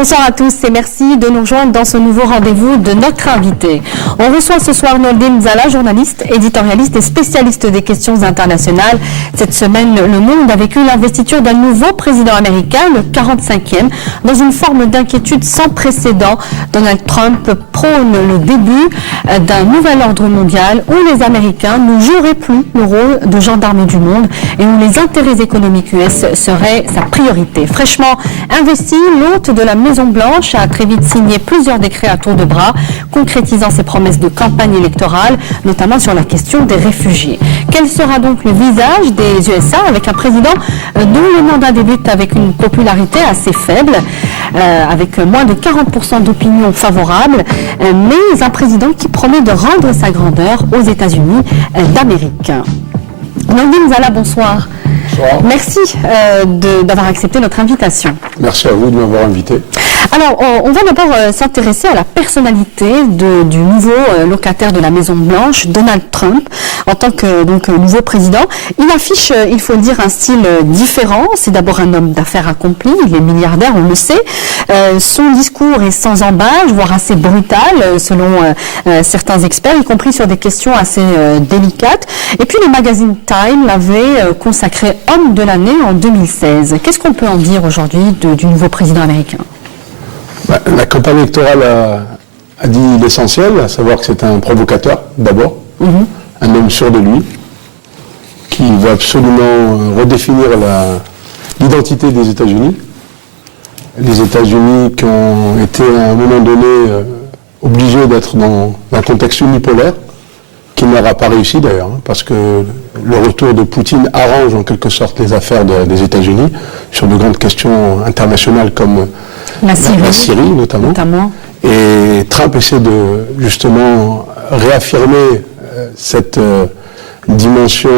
Bonsoir à tous et merci de nous rejoindre dans ce nouveau rendez-vous de notre invité. On reçoit ce soir Nordine Zala, journaliste, éditorialiste et spécialiste des questions internationales. Cette semaine, le monde a vécu l'investiture d'un nouveau président américain, le 45e, dans une forme d'inquiétude sans précédent. Donald Trump prône le début d'un nouvel ordre mondial où les Américains ne joueraient plus le rôle de gendarmes du monde et où les intérêts économiques US seraient sa priorité. Fraîchement investi, l'hôte de la Maison-Blanche a très vite signé plusieurs décrets à tour de bras, concrétisant ses promesses de campagne électorale, notamment sur la question des réfugiés. Quel sera donc le visage des USA avec un président dont le mandat débute avec une popularité assez faible, avec moins de 40% d'opinion favorable, mais un président qui promet de rendre sa grandeur aux États-Unis d'Amérique. Nordine Zala, bonsoir. Bonsoir. Merci d'avoir accepté notre invitation. Merci à vous de m'avoir invité. Alors, on va d'abord s'intéresser à la personnalité du nouveau locataire de la Maison-Blanche, Donald Trump, en tant que nouveau président. Il affiche, il faut le dire, un style différent. C'est d'abord un homme d'affaires accompli, il est milliardaire, on le sait. Son discours est sans embâche, voire assez brutal, selon certains experts, y compris sur des questions assez délicates. Et puis, le magazine Time l'avait consacré homme de l'année en 2016. Qu'est-ce qu'on peut en dire aujourd'hui du nouveau président américain ? La campagne électorale a dit l'essentiel, à savoir que c'est un provocateur, d'abord, un homme sûr de lui, qui veut absolument redéfinir l'identité des États-Unis. Les États-Unis qui ont été à un moment donné obligés d'être dans un contexte unipolaire, qui n'aura pas réussi d'ailleurs, parce que le retour de Poutine arrange en quelque sorte les affaires des États-Unis sur de grandes questions internationales comme la Syrie notamment. Et Trump essaie de justement réaffirmer cette dimension,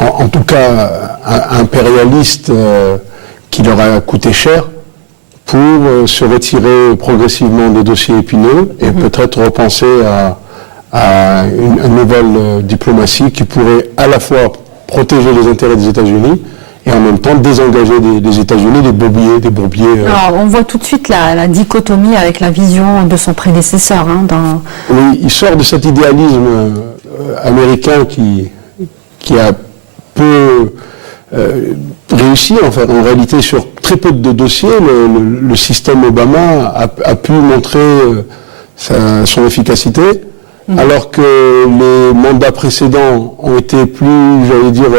en tout cas impérialiste, qui leur a coûté cher, pour se retirer progressivement des dossiers épineux et peut-être repenser à une nouvelle diplomatie qui pourrait à la fois protéger les intérêts des États-Unis et en même temps désengager des États-Unis des bourbiers. Alors, on voit tout de suite la dichotomie avec la vision de son prédécesseur. Oui, il sort de cet idéalisme américain qui a peu réussi, en réalité, sur très peu de dossiers. Le système Obama a pu montrer son efficacité, alors que les mandats précédents ont été plus, j'allais dire,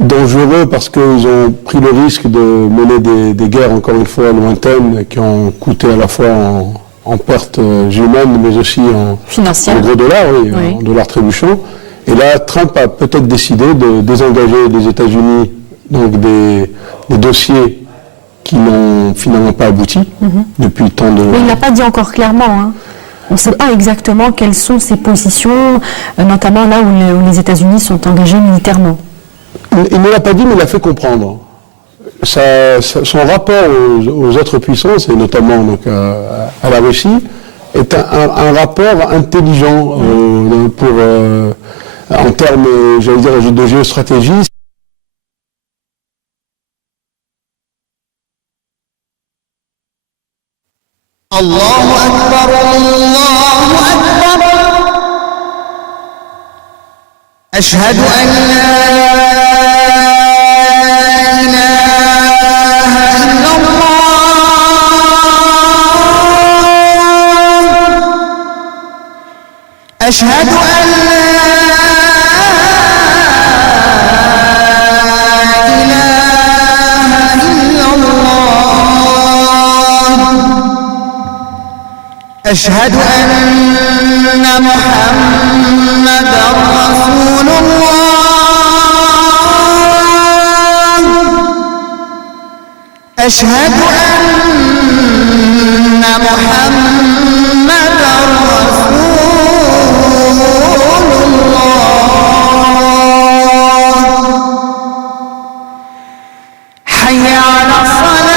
dangereux parce qu'ils ont pris le risque de mener des guerres, encore une fois, lointaines, qui ont coûté à la fois en pertes humaines, mais aussi en gros dollars, en dollars trébuchants. Et là, Trump a peut-être décidé de désengager les États-Unis donc des dossiers qui n'ont finalement pas abouti depuis tant de... Mais il ne l'a pas dit encore clairement, On ne sait pas exactement quelles sont ses positions, notamment là où les États-Unis sont engagés militairement. Il ne l'a pas dit, mais il l'a fait comprendre. Son rapport aux autres puissances, et notamment donc, à la Russie, est un rapport intelligent en termes, j'allais dire, de géostratégie. Allahu Akbar, Allahu Akbar. Ashhadu an la أشهد أن لا إله إلا الله أشهد أن محمدًا رسول الله أشهد أن محمدًا رسول حي على الصلاة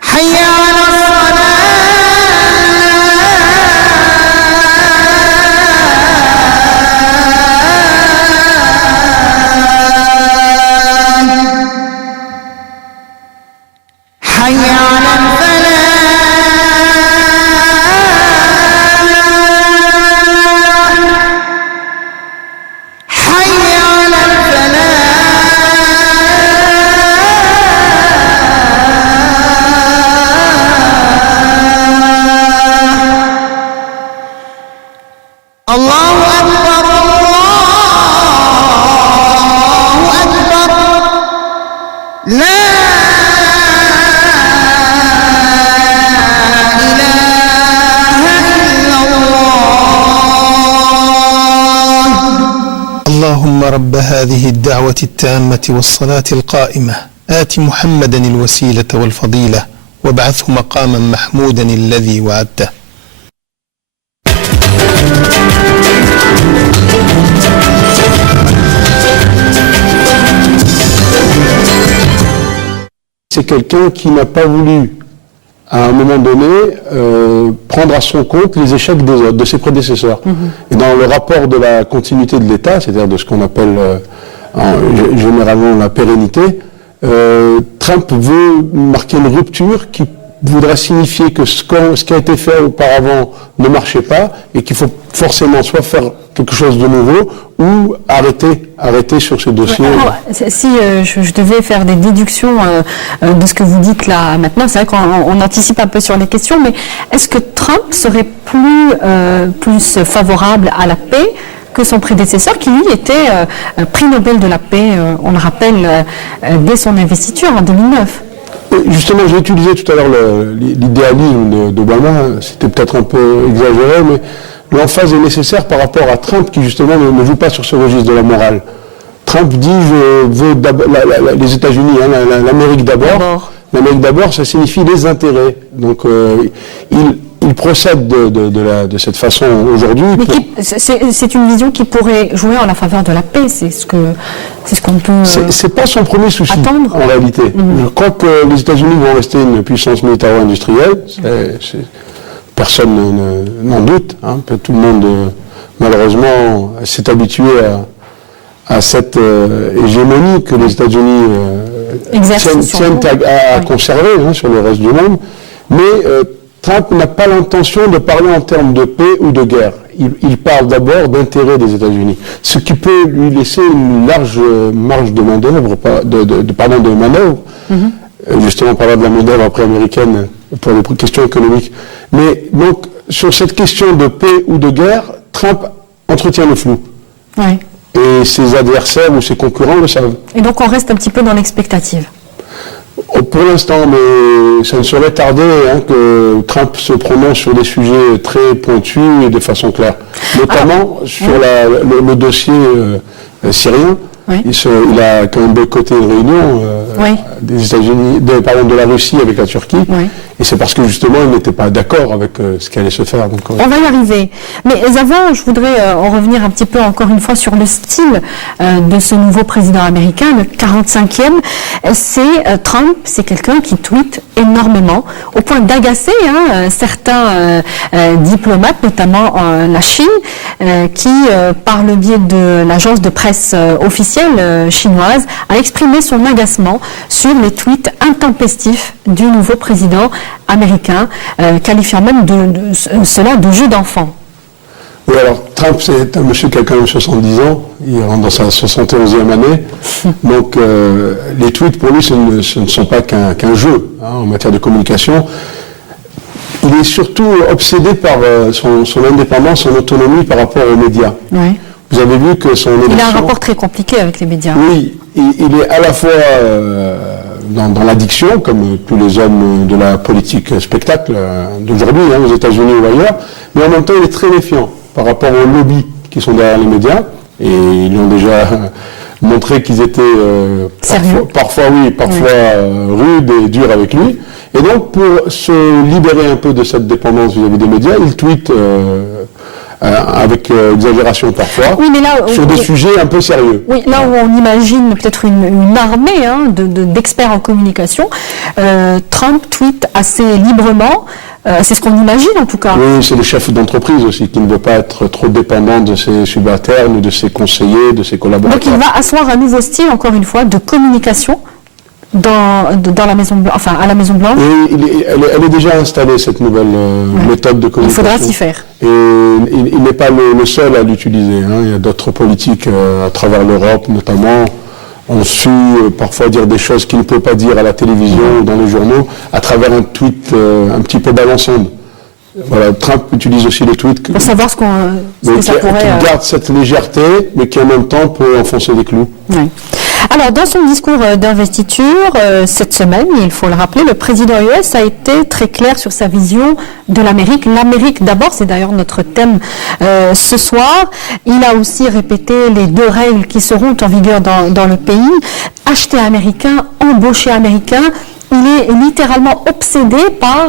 حي على الصلاة هذه الدعوة التامة والصلاة القائمة آت محمدا الوسيلة والفضيلة وابعثه مقاما محمودا الذي وعدته. C'est quelqu'un qui n'a pas voulu, à un moment donné, prendre à son compte les échecs des autres, de ses prédécesseurs. Et dans le rapport de la continuité de l'État, c'est-à-dire de ce qu'on appelle généralement la pérennité, Trump veut marquer une rupture qui voudrait signifier que ce qui a été fait auparavant ne marchait pas et qu'il faut forcément soit faire quelque chose de nouveau ou arrêter sur ce dossier. Alors, si je devais faire des déductions de ce que vous dites là maintenant, c'est vrai qu'on anticipe un peu sur les questions, mais est-ce que Trump serait plus favorable à la paix que son prédécesseur qui lui était prix Nobel de la paix, on le rappelle, dès son investiture en 2009? Justement, j'ai utilisé tout à l'heure l'idéalisme d'Obama, c'était peut-être un peu exagéré, mais l'emphase est nécessaire par rapport à Trump qui justement ne joue pas sur ce registre de la morale. Trump dit je veux les États-Unis, l'Amérique d'abord. L'Amérique d'abord, ça signifie les intérêts. Donc il procède de cette façon aujourd'hui. Mais c'est une vision qui pourrait jouer en la faveur de la paix, c'est ce qu'on peut c'est pas son premier souci, attendre. En réalité. Je crois que les États-Unis vont rester une puissance militaro-industrielle. Personne n'en doute. Tout le monde, malheureusement, s'est habitué à cette hégémonie que les États-Unis tiennent à conserver sur le reste du monde. Mais Trump n'a pas l'intention de parler en termes de paix ou de guerre. Il parle d'abord d'intérêt des États-Unis, ce qui peut lui laisser une large marge de manœuvre, de manœuvre. Justement, parlant de la manœuvre après américaine pour les questions économiques. Mais donc, sur cette question de paix ou de guerre, Trump entretient le flou. Ouais. Et ses adversaires ou ses concurrents le savent. Et donc, on reste un petit peu dans l'expectative. Pour l'instant, mais ça ne saurait tarder que Trump se prononce sur des sujets très pointus et de façon claire. Notamment sur le dossier syrien. Oui. Il a quand même boycotté une réunion des États-Unis, de la Russie avec la Turquie. Oui. Et c'est parce que justement, il n'était pas d'accord avec ce qui allait se faire. Donc, on va y arriver. Mais avant, je voudrais en revenir un petit peu encore une fois sur le style de ce nouveau président américain, le 45e. Trump, c'est quelqu'un qui tweete énormément, au point d'agacer certains diplomates, notamment la Chine, qui, par le biais de l'agence de presse officielle chinoise, a exprimé son agacement sur les tweets intempestifs du nouveau président américain, qualifiant même cela de jeu d'enfant. Oui, alors Trump, c'est un monsieur qui a quand même 70 ans, il rentre dans sa 71e année, donc les tweets pour lui ce ne sont pas qu'un jeu en matière de communication. Il est surtout obsédé par son indépendance, son autonomie par rapport aux médias. Oui. Vous avez vu que son élection... Il a un rapport très compliqué avec les médias. Oui, il est à la fois dans l'addiction, comme tous les hommes de la politique spectacle d'aujourd'hui, aux États-Unis ou ailleurs, mais en même temps il est très méfiant par rapport aux lobbies qui sont derrière les médias, et ils ont déjà montré qu'ils étaient parfois rudes et durs avec lui. Et donc pour se libérer un peu de cette dépendance vis-à-vis des médias, il tweet avec exagération parfois, oui, mais là, sur des sujets un peu sérieux. Oui, là où on imagine peut-être une armée d'experts en communication, Trump tweet assez librement, c'est ce qu'on imagine en tout cas. Oui, c'est le chef d'entreprise aussi, qui ne veut pas être trop dépendant de ses subalternes, de ses conseillers, de ses collaborateurs. Donc il va asseoir un nouveau style, encore une fois, de communication dans la Maison Blanche, enfin à la Maison Blanche. Et elle est déjà installée, cette nouvelle méthode de communication. Il faudra s'y faire. Et il n'est pas le seul à l'utiliser. Il y a d'autres politiques à travers l'Europe, notamment, ont su parfois dire des choses qu'ils ne peuvent pas dire à la télévision ou dans les journaux, à travers un tweet un petit peu balançant. Voilà, Trump utilise aussi les tweets. Pour savoir ce que ça pourrait... Qui garde cette légèreté, mais qui en même temps peut enfoncer des clous. Oui. Alors, dans son discours d'investiture cette semaine, il faut le rappeler, le président US a été très clair sur sa vision de l'Amérique. L'Amérique d'abord, c'est d'ailleurs notre thème ce soir. Il a aussi répété les 2 règles qui seront en vigueur dans le pays. Acheter américain, embaucher américain. Il est littéralement obsédé par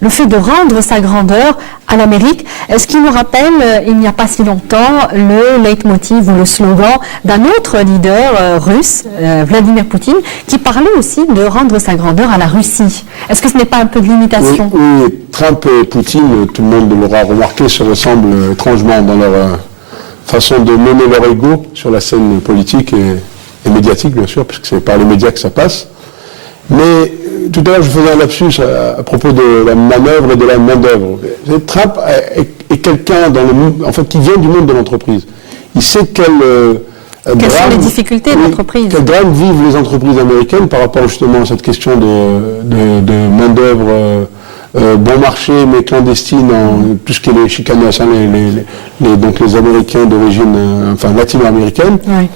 le fait de rendre sa grandeur à l'Amérique. Ce qui nous rappelle, il n'y a pas si longtemps, le leitmotiv ou le slogan d'un autre leader russe, Vladimir Poutine, qui parlait aussi de rendre sa grandeur à la Russie. Est-ce que ce n'est pas un peu de limitation? Oui, Trump et Poutine, tout le monde l'aura remarqué, se ressemblent étrangement dans leur façon de mener leur ego sur la scène politique et médiatique, bien sûr, puisque c'est par les médias que ça passe. Mais tout à l'heure, je faisais un lapsus à propos de la manœuvre et de la main-d'œuvre. Trump est quelqu'un qui vient du monde de l'entreprise. Il sait quelles sont les difficultés de l'entreprise. Quel drame vivent les entreprises américaines par rapport justement à cette question de main-d'œuvre bon marché mais clandestine en tout ce qui est les chicanes, donc les Américains d'origine latino-américaine. Oui.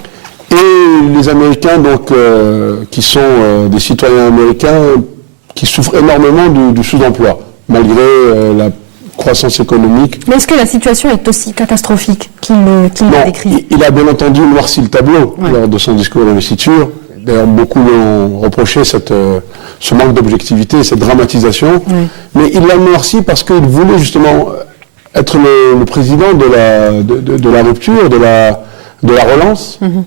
Et les Américains, qui sont des citoyens américains qui souffrent énormément du sous-emploi, malgré la croissance économique. Mais est-ce que la situation est aussi catastrophique qu'il l'a décrit? Il a bien entendu noirci le tableau lors de son discours d'investiture. D'ailleurs, beaucoup lui ont reproché ce manque d'objectivité, cette dramatisation. Oui. Mais il l'a noirci parce qu'il voulait justement être le président de la rupture, de la relance. Mm-hmm.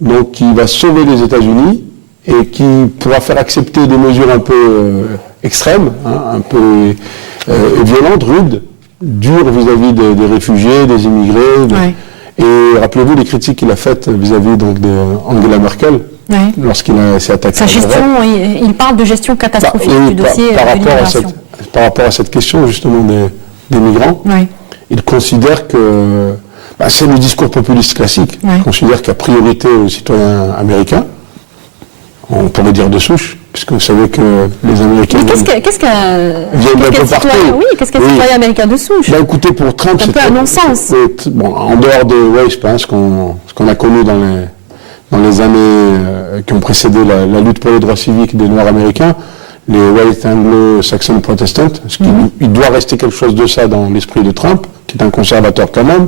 Donc qui va sauver les États-Unis et qui pourra faire accepter des mesures un peu extrêmes, un peu violentes, rudes, dures vis-à-vis des réfugiés, des immigrés. Oui. Et rappelez-vous les critiques qu'il a faites vis-à-vis d'Angela Merkel lorsqu'il s'est attaqué. Sa gestion, il parle de gestion catastrophique du dossier de l'immigration. Par rapport à cette question justement des migrants, il considère que c'est le discours populiste classique. Il considère qu'il y a priorité aux citoyens américains. On pourrait dire de souche, puisque vous savez que les Américains viennent un peu partout. Oui, qu'est-ce qu'un citoyen américain de souche? Écoutez, pour Trump, c'est un peu un non-sens. En dehors de, je pense, ce qu'on a connu dans les années qui ont précédé la lutte pour les droits civiques des Noirs américains, les White Anglo-Saxon Protestants, il doit rester quelque chose de ça dans l'esprit de Trump, qui est un conservateur quand même.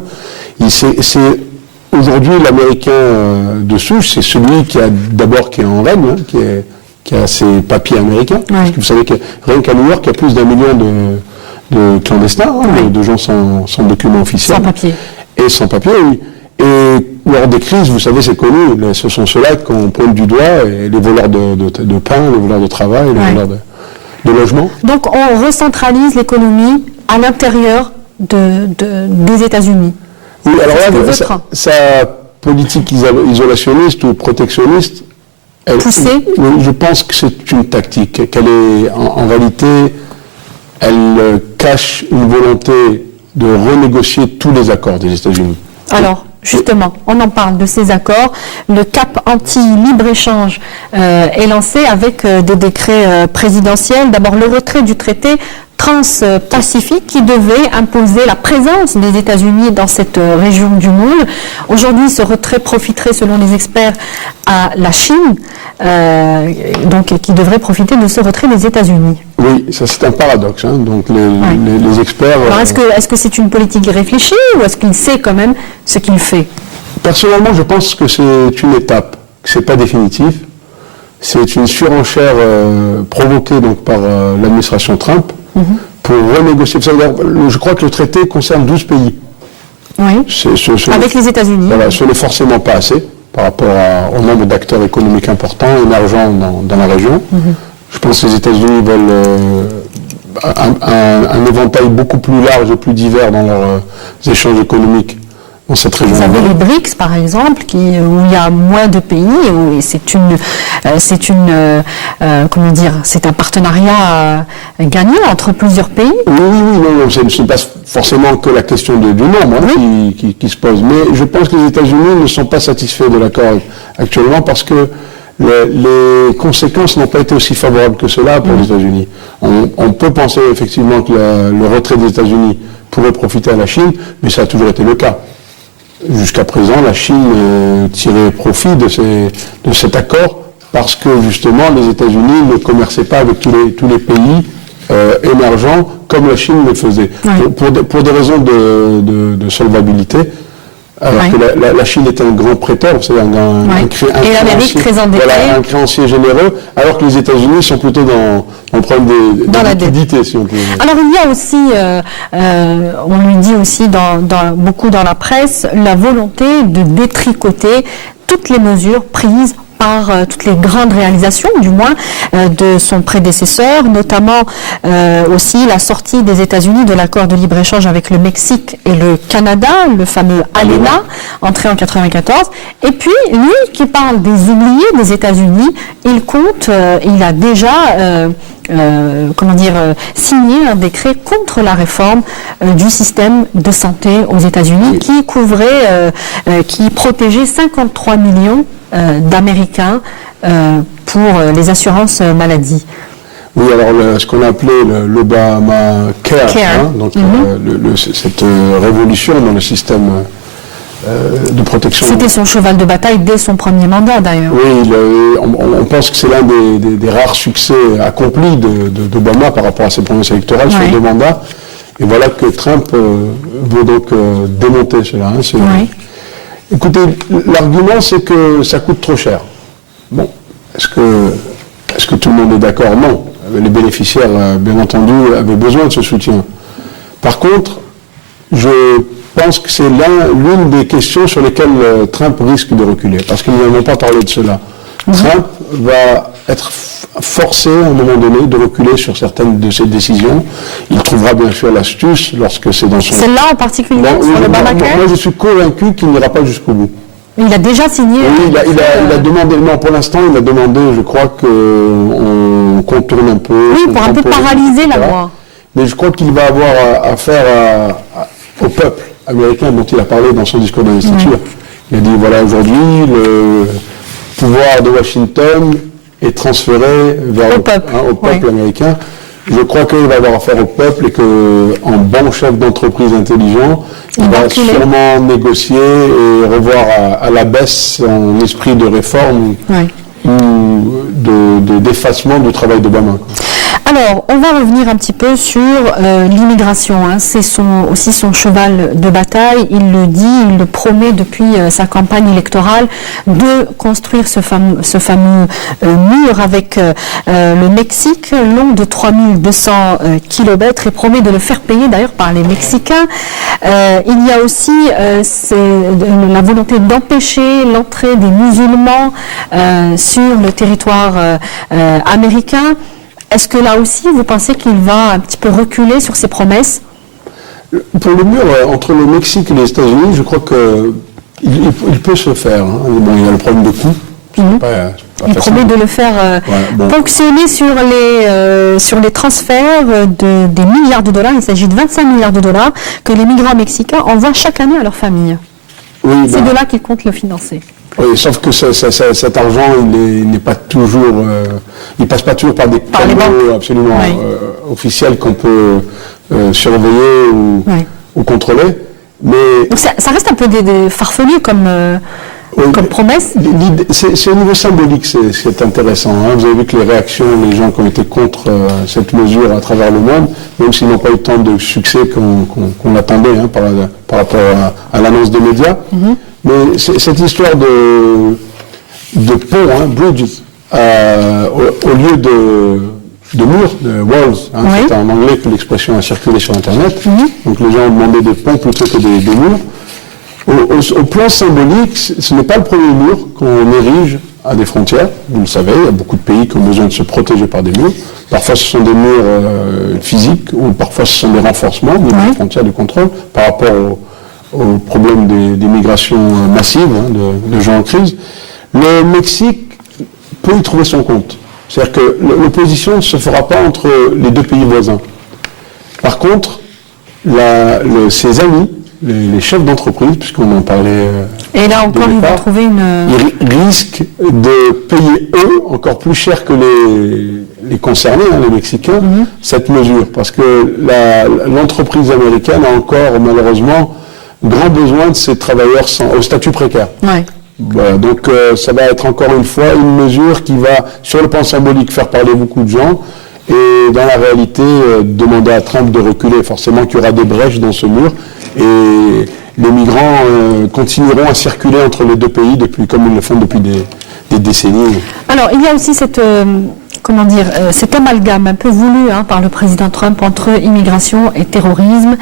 C'est aujourd'hui l'Américain de souche, c'est celui qui est en règne, qui a ses papiers américains. Parce que vous savez que rien qu'à New York, il y a plus d'1 million de clandestins, de gens sans documents officiels. Sans papier. Et sans papier, oui. Et lors des crises, vous savez, c'est connu, ce sont ceux-là qu'on pointe du doigt, et les voleurs de pain, les voleurs de travail, les voleurs de logement. Donc on recentralise l'économie à l'intérieur des États-Unis. Oui, alors là, sa politique isolationniste ou protectionniste, je pense que c'est une tactique, qu'elle est en réalité, elle cache une volonté de renégocier tous les accords des États-Unis. Alors, justement, on en parle de ces accords. Le cap anti-libre-échange est lancé avec des décrets présidentiels. D'abord, le retrait du traité trans-pacifique qui devait imposer la présence des États-Unis dans cette région du monde. Aujourd'hui, ce retrait profiterait, selon les experts, à la Chine, qui devrait profiter de ce retrait des États-Unis. Oui, ça c'est un paradoxe. Donc les experts... Alors est-ce que c'est une politique réfléchie ou est-ce qu'il sait quand même ce qu'il fait? Personnellement, je pense que c'est une étape, que c'est pas définitif. C'est une surenchère provoquée par l'administration Trump pour renégocier. Je crois que le traité concerne 12 pays. Oui. Avec les États-Unis. Voilà, ce n'est forcément pas assez par rapport au nombre d'acteurs économiques importants, émergents dans la région. Je pense que les États-Unis veulent un éventail beaucoup plus large et plus divers dans leurs échanges économiques dans cette région. Vous avez les BRICS, par exemple, où il y a moins de pays, où c'est un partenariat gagnant entre plusieurs pays. Oui, non, ce n'est pas forcément que la question du nombre qui se pose, mais je pense que les États-Unis ne sont pas satisfaits de l'accord actuellement parce que les conséquences n'ont pas été aussi favorables que cela pour les États-Unis. On peut penser effectivement que le retrait des États-Unis pourrait profiter à la Chine, mais ça a toujours été le cas. jusqu'à présent, la Chine tirait profit de cet accord parce que justement les États-Unis ne commerçaient pas avec tous les pays émergents comme la Chine le faisait. Oui. Pour des raisons de solvabilité, alors Oui. que la Chine est un grand prêteur, vous savez, un Et l'Amérique créancier- très endettée. voilà, un créancier généreux, alors que les États-Unis sont plutôt dans le problème Dans de la dette. liquidité, si on peut dire. Alors il y a aussi, on lui dit aussi beaucoup dans la presse, la volonté de détricoter toutes les mesures prises par toutes les grandes réalisations, du moins, de son prédécesseur, notamment aussi la sortie des États-Unis de l'accord de libre-échange avec le Mexique et le Canada, le fameux ALENA, entré en 94. Et puis, lui qui parle des oubliés des États-Unis, il a déjà signé un décret contre la réforme du système de santé aux États-Unis qui protégeait 53 millions d'Américains pour les assurances maladie. Oui, alors ce qu'on a appelé l'Obama Care, Care. donc cette révolution dans le système de protection. C'était son cheval de bataille dès son premier mandat d'ailleurs. Oui, on pense que c'est l'un des rares succès accomplis d'Obama par rapport à ses promesses électorales sur Oui. 2 mandats. Et voilà que Trump veut donc démonter cela. Hein, Oui. Écoutez, l'argument c'est que ça coûte trop cher. Bon, est-ce que tout le monde est d'accord? Non. Les bénéficiaires, bien entendu, avaient besoin de ce soutien. Par contre, je pense que c'est l'une des questions sur lesquelles Trump risque de reculer, parce que nous n'avons pas parlé de cela. Trump va être forcé à un moment donné de reculer sur certaines de ses décisions. Il trouvera bien sûr l'astuce lorsque c'est dans son... Celle-là en particulier, Bon, sur oui, l'Obamacare, moi je suis convaincu qu'il n'ira pas jusqu'au bout. il a déjà signé. Oui, il a demandé, non, pour l'instant, il a demandé, je crois qu'on contourne un peu. Oui, pour un peu temporaire, paralyser la etc. loi. Mais je crois qu'il va avoir affaire au peuple américain dont il a parlé dans son discours d'investiture. Il a dit, voilà, aujourd'hui, le pouvoir de Washington est transféré vers Au peuple, au peuple oui. américain. Je crois qu'il va avoir affaire au peuple et qu'en bon chef d'entreprise intelligent, il va va reculer. sûrement négocier et revoir à la baisse son esprit de réforme Oui. ou d'effacement du travail d'Obama. Alors, on va revenir un petit peu sur l'immigration. Hein. C'est aussi son cheval de bataille. Il le dit, il le promet depuis sa campagne électorale de construire ce fameux mur avec le Mexique, long de 3200 km, et promet de le faire payer d'ailleurs par les Mexicains. Il y a aussi la volonté d'empêcher l'entrée des musulmans sur le territoire américain. Est-ce que là aussi, vous pensez qu'il va un petit peu reculer sur ses promesses? Pour le mur entre le Mexique et les États-Unis, je crois qu'il peut se faire. Hein. Bon, il y a le problème de coût. C'est pas Il facile. promet de le faire ponctionner sur les transferts des milliards de dollars. Il s'agit de 25 milliards de dollars que les migrants mexicains envoient chaque année à leur famille. Oui, C'est ben, de là qu'ils comptent le financer. oui, sauf que cet argent, il n'est pas toujours, il passe pas toujours par des les canaux banques. absolument Oui. officiels qu'on peut surveiller Oui. ou contrôler. Mais Donc ça reste un peu des farfelus comme promesse. c'est au niveau symbolique, c'est intéressant. Hein. Vous avez vu que les réactions, les gens qui ont été contre cette mesure à travers le monde, même s'ils n'ont pas eu tant de succès qu'on attendait hein, par rapport à l'annonce des médias. Mais cette histoire de pont, hein, bridges, au lieu de murs, de walls, hein, Oui. c'est en anglais que l'expression a circulé sur Internet. Donc les gens ont demandé des ponts plutôt que des murs. Au plan symbolique, ce n'est pas le premier mur qu'on érige à des frontières. Vous le savez, il y a beaucoup de pays qui ont besoin de se protéger par des murs. Parfois, ce sont des murs physiques ou parfois, ce sont des renforcements des frontières du contrôle par rapport au problème des migrations massives hein, de gens en crise. Le Mexique peut y trouver son compte. C'est-à-dire que l'opposition ne se fera pas entre les deux pays voisins. Par contre, ses amis, les chefs d'entreprise, puisqu'on en parlait Et là encore, au ils vont départ, trouver une... ils risquent de payer eux encore plus cher que les concernés, hein, les Mexicains, cette mesure. Parce que l'entreprise américaine a encore malheureusement grand besoin de ces travailleurs au statut précaire. Ouais. Voilà, donc ça va être encore une fois une mesure qui va, sur le plan symbolique, faire parler beaucoup de gens, et dans la réalité, demander à Trump de reculer. Forcément qu'il y aura des brèches dans ce mur, et les migrants continueront à circuler entre les deux pays, comme ils le font depuis des décennies. Alors, il y a aussi cet amalgame un peu voulu par le président Trump entre immigration et terrorisme.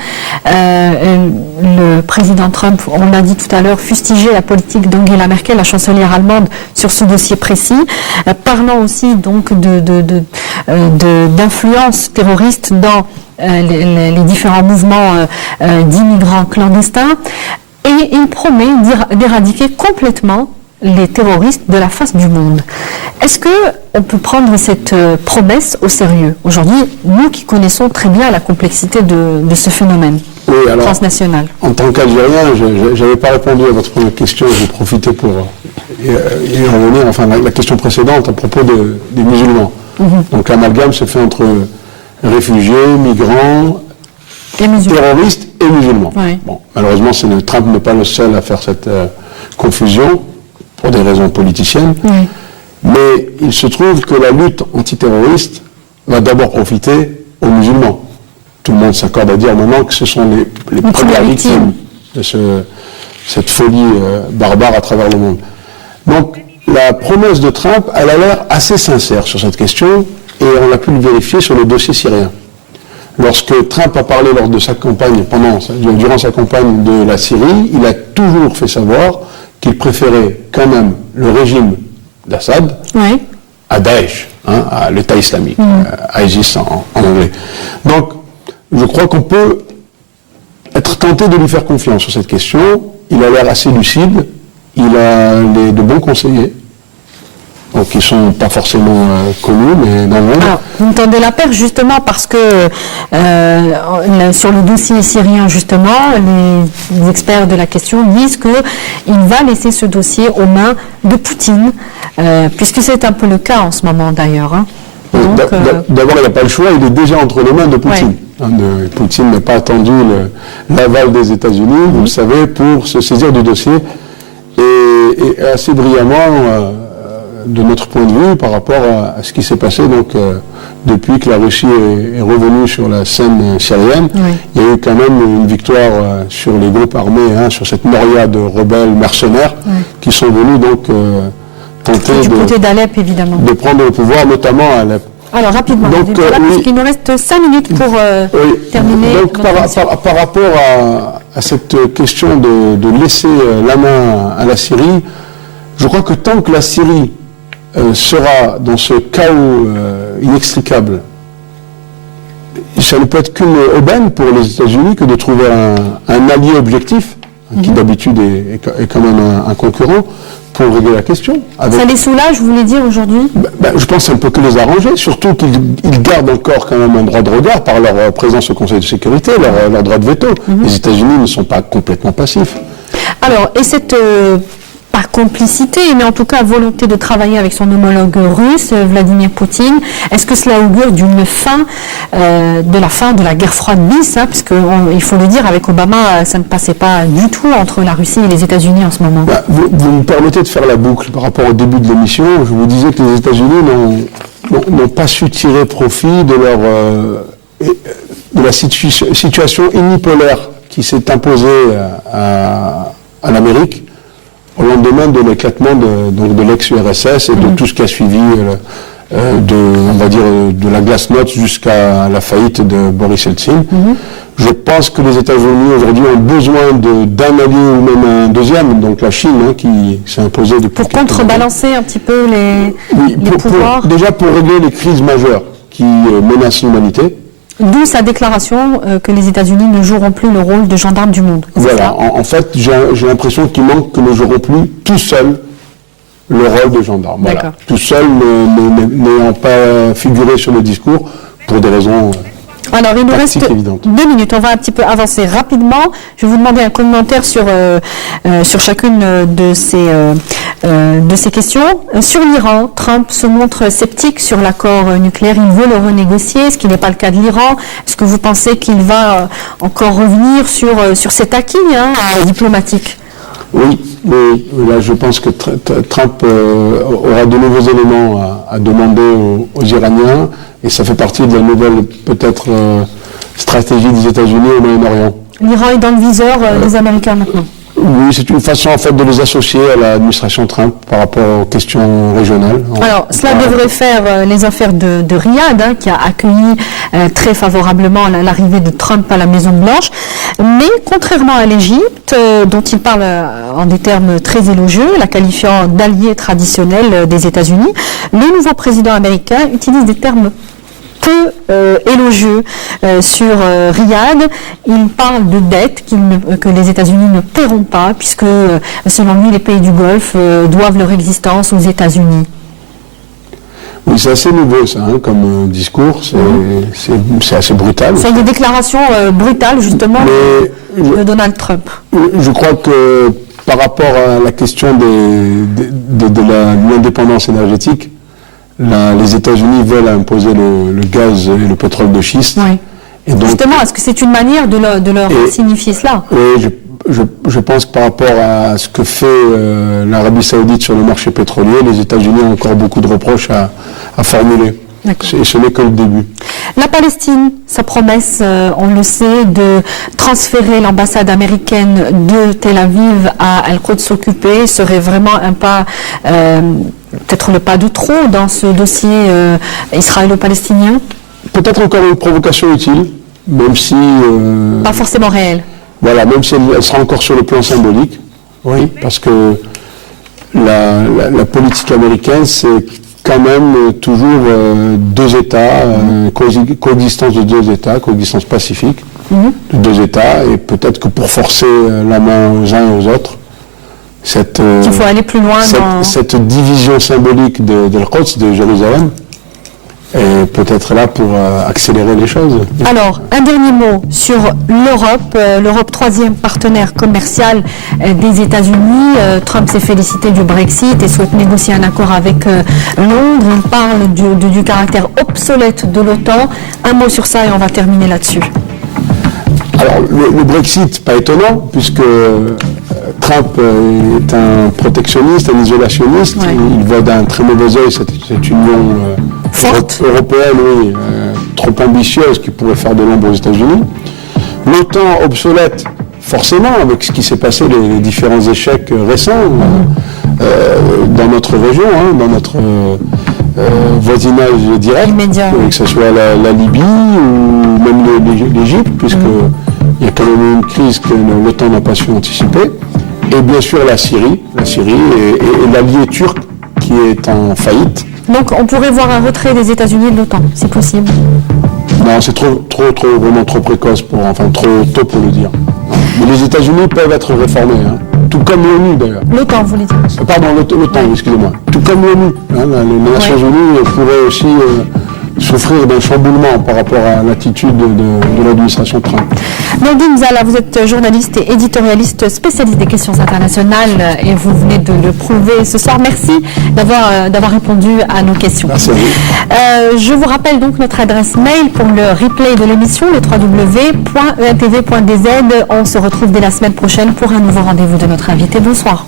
Le président Trump, on l'a dit tout à l'heure, fustigeait la politique d'Angela Merkel, la chancelière allemande, sur ce dossier précis, parlant aussi donc d'influence terroriste dans les différents mouvements d'immigrants clandestins. Et il promet d'éradiquer complètement les terroristes de la face du monde. Est-ce que on peut prendre cette promesse au sérieux aujourd'hui, nous qui connaissons très bien la complexité de ce phénomène transnational? En tant qu'Algérien, je n'avais pas répondu à votre première question, je vais profiter pour y revenir, enfin la question précédente à propos des musulmans. Donc l'amalgame se fait entre réfugiés, migrants, terroristes et musulmans. Oui. Bon, malheureusement, Trump n'est pas le seul à faire cette confusion, pour des raisons politiciennes, mais il se trouve que la lutte antiterroriste va d'abord profiter aux musulmans. Tout le monde s'accorde à dire maintenant que ce sont les premières victimes de cette folie barbare à travers le monde. Donc la promesse de Trump, elle a l'air assez sincère sur cette question, et on a pu le vérifier sur le dossier syrien. Lorsque Trump a parlé lors de sa campagne, durant sa campagne de la Syrie, il a toujours fait savoir qu'il préférait quand même le régime d'Assad à Daesh, à l'État islamique, à ISIS en anglais. Donc, je crois qu'on peut être tenté de lui faire confiance sur cette question. Il a l'air assez lucide, il a de bons conseillers, donc ils ne sont pas forcément connus, mais dans le monde. Alors, vous me tendez la perche justement parce que sur le dossier syrien justement, les experts de la question disent qu'il va laisser ce dossier aux mains de Poutine, puisque c'est un peu le cas en ce moment d'ailleurs. D'abord, il n'a pas le choix, il est déjà entre les mains de Poutine. Poutine n'a pas attendu l'aval des États-Unis, vous le savez, pour se saisir du dossier, et assez brillamment, de notre point de vue, par rapport à ce qui s'est passé depuis que la Russie est revenue sur la scène syrienne. Il y a eu quand même une victoire sur les groupes armés, sur cette noria de rebelles mercenaires qui sont venus tenter du côté d'Alep, évidemment, de prendre le pouvoir, notamment à Alep. Alors rapidement, puisqu'il nous reste 5 minutes pour terminer. Donc par rapport à cette question de laisser la main à la Syrie, je crois que tant que la Syrie sera dans ce chaos inextricable, ça ne peut être qu'une aubaine pour les États-Unis que de trouver un allié objectif, qui d'habitude est quand même un concurrent, pour régler la question. Ça les soulage, vous voulez dire, aujourd'hui? Je pense que ça ne peut que les arranger, surtout qu'ils gardent encore quand même un droit de regard par leur présence au Conseil de sécurité, leur droit de veto. Les États-Unis ne sont pas complètement passifs. Alors, et cette pas complicité, mais en tout cas volonté de travailler avec son homologue russe, Vladimir Poutine, est-ce que cela augure d'une fin, de la fin de la guerre froide bis, puisqu'il faut le dire, avec Obama, ça ne passait pas du tout entre la Russie et les États-Unis en ce moment. Vous me permettez de faire la boucle par rapport au début de l'émission. Je vous disais que les États-Unis n'ont pas su tirer profit de la situation unipolaire qui s'est imposée à l'Amérique au lendemain de l'éclatement de l'ex-URSS et de tout ce qui a suivi, de la glasnost jusqu'à la faillite de Boris Eltsine. Je pense que les États-Unis aujourd'hui ont besoin d'un allié ou même un deuxième, donc la Chine, qui s'est imposée depuis pour contrebalancer un petit peu les pouvoirs. Déjà pour régler les crises majeures qui menacent l'humanité. D'où sa déclaration que les États-Unis ne joueront plus le rôle de gendarme du monde. Voilà, en fait, j'ai l'impression qu'il manque que nous jouerons plus tout seul le rôle de gendarme. Voilà. Tout seul n'ayant pas figuré sur le discours pour des raisons Alors, il nous reste tactique évidente. 2 minutes. On va un petit peu avancer rapidement. Je vais vous demander un commentaire sur chacune de ces questions. Sur l'Iran, Trump se montre sceptique sur l'accord nucléaire. Il veut le renégocier, ce qui n'est pas le cas de l'Iran. Est-ce que vous pensez qu'il va encore revenir sur cet acquis diplomatique? Oui, mais là je pense que Trump aura de nouveaux éléments à demander aux Iraniens, et ça fait partie de la nouvelle peut-être stratégie des États-Unis au Moyen-Orient. L'Iran est dans le viseur des Américains maintenant. Oui, c'est une façon en fait de les associer à l'administration Trump par rapport aux questions régionales. Alors, cela devrait faire les affaires de Riyad, qui a accueilli très favorablement l'arrivée de Trump à la Maison-Blanche. Mais contrairement à l'Égypte, dont il parle en des termes très élogieux, la qualifiant d'allié traditionnel des États-Unis, le nouveau président américain utilise des termes peu élogieux sur Riyad. Il parle de dettes que les États-Unis ne paieront pas, puisque selon lui, les pays du Golfe doivent leur existence aux États-Unis. Oui, c'est assez nouveau ça, comme discours, c'est assez brutal. C'est des déclarations brutales, justement, de Donald Trump. Je crois que par rapport à la question de l'indépendance énergétique, les États-Unis veulent imposer le gaz et le pétrole de schiste. Oui. Et donc, justement, est-ce que c'est une manière de leur signifier cela? Oui, je pense que par rapport à ce que fait l'Arabie Saoudite sur le marché pétrolier, les États-Unis ont encore beaucoup de reproches à formuler. Et ce n'est que le début. La Palestine, sa promesse, on le sait, de transférer l'ambassade américaine de Tel Aviv à Al-Quds occupé serait vraiment un pas, peut-être le pas de trop dans ce dossier israélo-palestinien. Peut-être encore une provocation utile, même si... pas forcément réelle. Voilà, même si elle sera encore sur le plan symbolique. Oui, parce que la politique américaine, c'est quand même toujours deux États, coexistence de deux États, coexistence pacifique de deux États, et peut-être que pour forcer la main aux uns et aux autres, il faut aller plus loin cette division symbolique de Al-Quds, de Jérusalem, est peut-être là pour accélérer les choses. Alors, un dernier mot sur l'Europe. L'Europe, troisième partenaire commercial des États-Unis. Trump s'est félicité du Brexit et souhaite négocier un accord avec Londres. Il parle du caractère obsolète de l'OTAN. Un mot sur ça et on va terminer là-dessus. Alors, le Brexit, pas étonnant, puisque Trump est un protectionniste, un isolationniste. Oui. Il voit d'un très mauvais œil cette union européenne, trop ambitieuse, qui pourrait faire de l'ombre aux États-Unis. L'OTAN obsolète, forcément, avec ce qui s'est passé, les différents échecs récents dans notre région, dans notre voisinage direct, que ce soit la Libye ou même l'Égypte, puisqu'il y a quand même une crise que l'OTAN n'a pas su anticiper. Et bien sûr la Syrie et l'allié turc qui est en faillite. Donc on pourrait voir un retrait des États-Unis de l'OTAN, c'est possible? Non, c'est vraiment trop précoce, trop tôt pour le dire. Mais les États-Unis peuvent être réformés, tout comme l'ONU d'ailleurs. L'OTAN, vous voulez dire? Pardon, l'OTAN, excusez-moi. Tout comme l'ONU. Les Nations Unies pourraient aussi souffrir d'un chamboulement par rapport à l'attitude de l'administration Trump. Nordine Zala, vous êtes journaliste et éditorialiste spécialiste des questions internationales et vous venez de le prouver ce soir. Merci d'avoir répondu à nos questions. Merci à vous. Je vous rappelle donc notre adresse mail pour le replay de l'émission, le www.etv.dz. On se retrouve dès la semaine prochaine pour un nouveau rendez-vous de notre invité. Bonsoir.